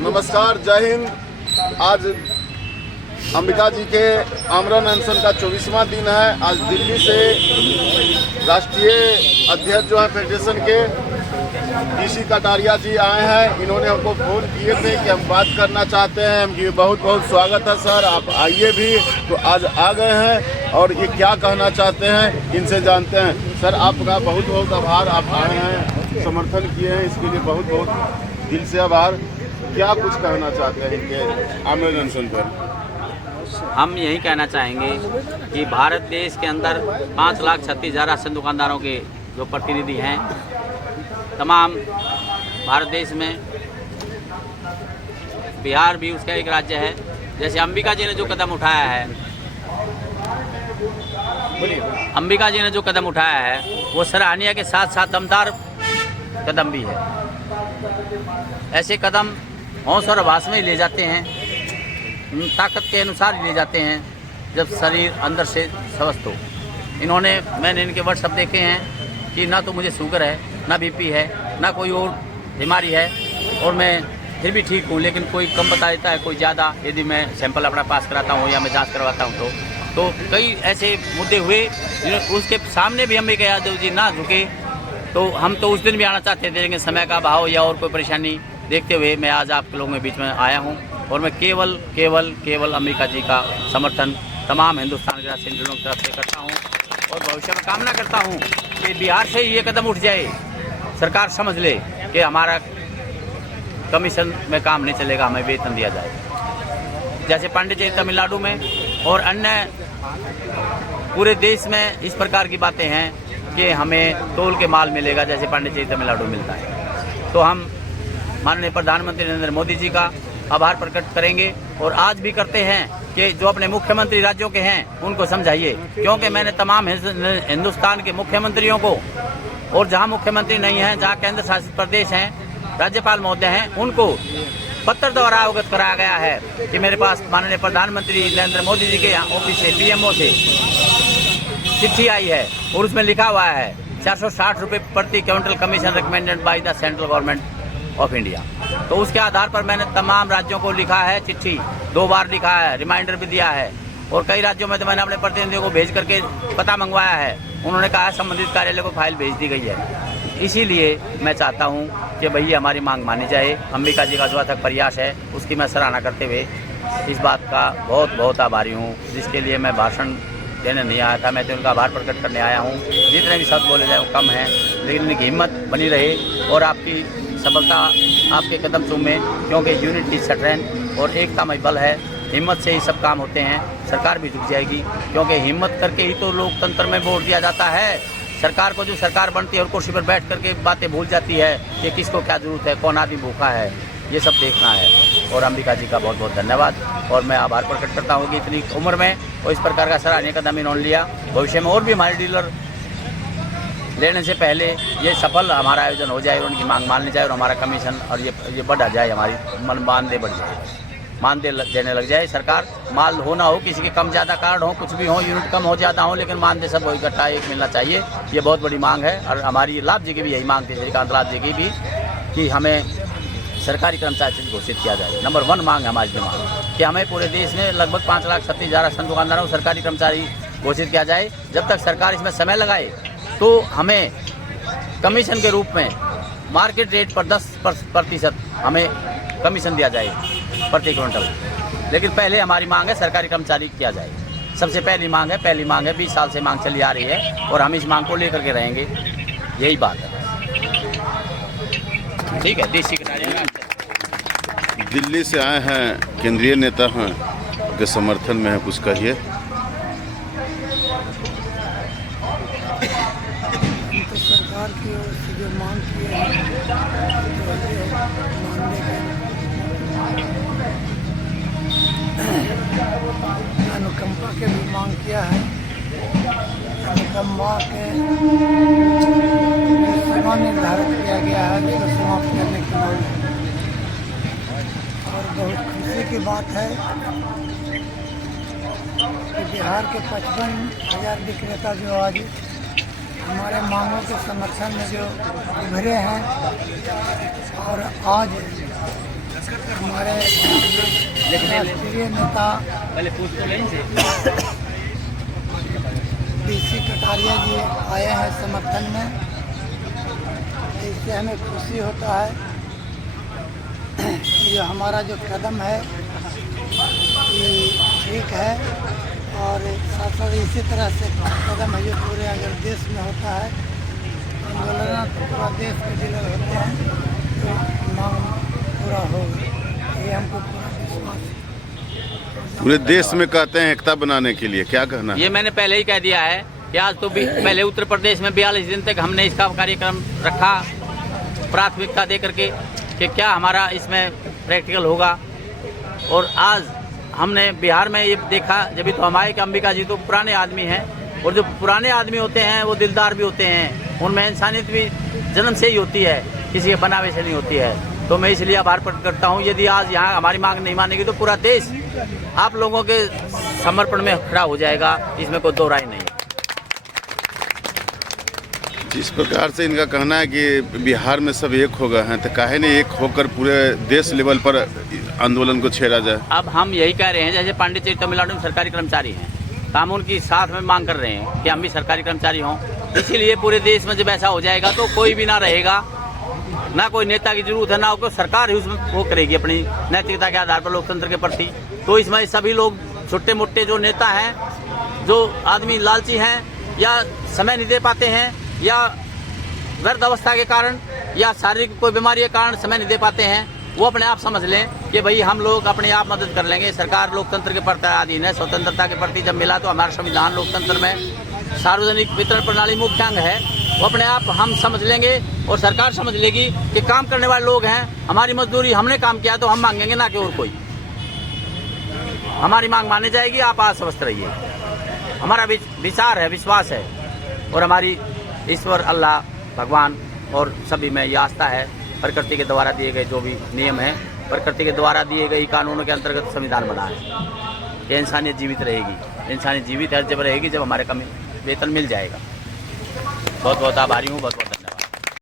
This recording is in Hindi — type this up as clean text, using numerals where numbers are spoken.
नमस्कार, जय हिंद। आज अंबिका जी के आमरण अनशन का 24वां दिन है। आज दिल्ली से राष्ट्रीय अध्यक्ष जो है फेडरेशन के DC कटारिया जी आए हैं। इन्होंने हमको फोन किए थे कि हम बात करना चाहते हैं। हम बहुत बहुत स्वागत है सर, आप आइए भी। तो आज आ गए हैं और ये क्या कहना चाहते हैं इनसे जानते हैं। सर आपका बहुत बहुत आभार, आप आए हैं, समर्थन किए हैं, इसके लिए बहुत बहुत दिल से आभार। क्या कुछ कहना चाहते हैं इनके आमरण अनशन पर? हम यही कहना चाहेंगे कि भारत देश के अंदर 5,36,000 राशन दुकानदारों के जो प्रतिनिधि हैं तमाम भारत देश में, बिहार भी उसका एक राज्य है। जैसे अंबिका जी ने जो कदम उठाया है, अंबिका जी ने जो कदम उठाया है वो सराहनीय के साथ साथ दमदार कदम भी है। ऐसे कदम हौस और आभास में ले जाते हैं, ताकत के अनुसार ले जाते हैं जब शरीर अंदर से स्वस्थ हो। मैंने इनके व्हाट्सएप देखे हैं कि ना तो मुझे शुगर है, ना BP है, ना कोई और बीमारी है, और मैं फिर भी ठीक हूँ। लेकिन कोई कम बता देता है, कोई ज़्यादा। यदि मैं सैंपल अपना पास कराता हूँ या मैं जांच करवाता हूँ तो कई ऐसे मुद्दे हुए उसके सामने भी अंबिका यादव जी ना झुके। तो हम तो उस दिन भी आना चाहते थे, लेकिन समय का अभाव या और कोई परेशानी देखते हुए मैं आज आप लोगों के बीच में आया हूँ। और मैं केवल अंबिका जी का समर्थन तमाम हिंदुस्तान के राष्ट्रीय की तरफ से करता हूँ और भविष्य में कामना करता हूँ कि बिहार से ये कदम उठ जाए, सरकार समझ ले कि हमारा कमीशन में काम नहीं चलेगा, हमें वेतन दिया जाए। जैसे पांडिचेरी तमिलनाडु में और अन्य पूरे देश में इस प्रकार की बातें हैं कि हमें तोल के माल मिलेगा जैसे पांडिचेरी तमिलनाडु मिलता है। तो हम माननीय प्रधानमंत्री नरेंद्र मोदी जी का आभार प्रकट करेंगे और आज भी करते हैं कि जो अपने मुख्यमंत्री राज्यों के हैं उनको समझाइए, क्योंकि मैंने तमाम हिंदुस्तान के मुख्यमंत्रियों को, और जहां मुख्यमंत्री नहीं हैं, जहां केंद्र शासित प्रदेश हैं, राज्यपाल महोदय हैं, उनको पत्र द्वारा अवगत कराया गया है कि मेरे पास माननीय प्रधानमंत्री नरेंद्र मोदी जी के ऑफिस से, PMO से चिट्ठी आई है और उसमें लिखा हुआ है 460 रुपये प्रति quintal commission recommended by the central government of India. तो उसके आधार पर मैंने तमाम राज्यों को लिखा है, चिट्ठी 2 बार लिखा है, रिमाइंडर भी दिया है। और कई राज्यों में तो मैंने अपने प्रतिनिधियों को भेज करके पता मंगवाया है, उन्होंने कहा संबंधित कार्यालय को फाइल भेज दी गई है। इसीलिए मैं चाहता हूं कि भैया हमारी मांग मानी जाए। अंबिका जी का जो अथक प्रयास है उसकी मैं सराहना करते हुए इस बात का बहुत बहुत आभारी हूँ, जिसके लिए मैं भाषण देने नहीं आया था। मैं तो उनका आभार प्रकट करने आया हूँ। जितने भी शब्द बोले जाए वो कम है, लेकिन इनकी हिम्मत बनी रहे और आपकी सफलता आपके कदम चूमे, क्योंकि यूनिट इज स्ट्रेंथ और एकता में बल है। हिम्मत से ही सब काम होते हैं। सरकार भी झुक जाएगी, क्योंकि हिम्मत करके ही तो लोकतंत्र में वोट दिया जाता है। सरकार को जो सरकार बनती है और कुर्सी पर बैठ करके बातें भूल जाती है कि किसको क्या जरूरत है, कौन आदमी भूखा है, ये सब देखना है। और अंबिका जी का बहुत बहुत धन्यवाद और मैं आभार प्रकट करता हूँ कि इतनी उम्र में और इस प्रकार का सराहनीय कदम इन्होंने लिया। भविष्य में और भी हमारे डीलर लेने से पहले ये सफल हमारा आयोजन हो जाए, उनकी मांग मान ली जाए और हमारा कमीशन और ये बढ़ जाए, हमारी मानदेय बढ़ जाए, मानदेय देने लग जाए। सरकार माल हो ना हो, किसी के कम ज़्यादा कार्ड हो, कुछ भी हो, यूनिट कम हो ज़्यादा हो, लेकिन मानदेय सब इकट्ठा एक मिलना चाहिए। ये बहुत बड़ी मांग है और हमारी लाभ जी की भी यही मांग थी, श्रीकांत लाभ जी की भी, कि हमें सरकारी कर्मचारी घोषित किया जाए। नंबर 1 मांग है हमारी मांग कि हमें पूरे देश में लगभग 5,36,000 राशन दुकानदारों को सरकारी कर्मचारी घोषित किया जाए। जब तक सरकार इसमें समय लगाए तो हमें कमीशन के रूप में मार्केट रेट पर 10% हमें कमीशन दिया जाए प्रति क्विंटल। लेकिन पहले हमारी मांग है सरकारी कर्मचारी किया जाए। सबसे पहली मांग है 20 साल से मांग चली आ रही है और हम इस मांग को लेकर के रहेंगे, यही बात है। ठीक है। DC दिल्ली से आए हैं, केंद्रीय नेता हैं, के समर्थन में है, कुछ कहिए। सरकार की ओर से जो मांग की है अनुकंपा के भी मांग किया है। अनुकंपा के सीमा निर्धारित किया गया है उसको समाप्त करने की मांग है। और बहुत खुशी की बात है कि बिहार के 55,000 विक्रेता जो आज हमारे मांगों के समर्थन में जो उभरे हैं और आज हमारे हमारे राष्ट्रीय नेता पीसी कटारिया जी आए हैं समर्थन में। इससे हमें खुशी होता है कि हमारा जो कदम है ये ठीक है, और साथ साथ इसी तरह से कदम है जो पूरे अगर देश में होता है आंदोलन तो पूरा देश के जिले होते हैं तो मांग पूरा होगा, ये हमको पूरा विश्वास है। पूरे देश में कहते हैं एकता बनाने के लिए, क्या कहना है? ये मैंने पहले ही कह दिया है कि आज तो पहले उत्तर प्रदेश में 42 दिन तक हमने इसका कार्यक्रम रखा प्राथमिकता दे करके कि क्या हमारा इसमें प्रैक्टिकल होगा, और आज हमने बिहार में ये देखा जब तो हमारे कि अंबिका जी तो पुराने आदमी हैं, और जो पुराने आदमी होते हैं वो दिलदार भी होते हैं, उनमें इंसानियत भी जन्म से ही होती है, किसी के बनावे से नहीं होती है। तो मैं इसलिए आभार प्रकट करता हूँ। यदि आज यहाँ हमारी मांग नहीं मानेगी तो पूरा देश आप लोगों के समर्पण में खड़ा हो जाएगा, इसमें कोई दो राय नहीं है। जिस प्रकार से इनका कहना है कि बिहार में सब एक हो गए हैं, तो काहे नहीं एक होकर पूरे देश लेवल पर आंदोलन को छेड़ा जाए? अब हम यही कह रहे हैं, जैसे पांडिचेरी तमिलनाडु में सरकारी कर्मचारी हैं, तो हम उनकी साथ में मांग कर रहे हैं कि हम भी सरकारी कर्मचारी हों। इसीलिए पूरे देश में जब ऐसा हो जाएगा तो कोई भी ना रहेगा, ना कोई नेता की जरूरत है, ना कोई सरकार ही उसमें वो करेगी अपनी नैतिकता के आधार पर लोकतंत्र के प्रति। तो इसमें सभी लोग छोटे मोटे जो नेता हैं, जो आदमी लालची हैं या समय नहीं दे पाते हैं या वृद्ध अवस्था के कारण या शारीरिक कोई बीमारी के कारण समय नहीं दे पाते हैं, वो अपने आप समझ लें कि भाई हम लोग अपने आप मदद कर लेंगे। सरकार लोकतंत्र के प्रति अधीन है, स्वतंत्रता के प्रति जब मिला तो हमारा संविधान लोकतंत्र में सार्वजनिक वितरण प्रणाली मुख्य अंग है, वो अपने आप हम समझ लेंगे और सरकार समझ लेगी कि काम करने वाले लोग हैं, हमारी मजदूरी हमने काम किया तो हम मांगेंगे, ना कि और कोई। हमारी मांग मानी जाएगी, आप आश्वस्त रहिए। हमारा विचार है, विश्वास है, और हमारी ईश्वर अल्लाह भगवान और सभी में यह आस्था है। प्रकृति के द्वारा दिए गए जो भी नियम हैं, प्रकृति के द्वारा दिए गए कानूनों के अंतर्गत संविधान बना है। ये इंसानियत जीवित रहेगी, इंसानियत जीवित है जब रहेगी जब हमारे कम वेतन मिल जाएगा। बहुत बहुत आभारी हूँ, बहुत बहुत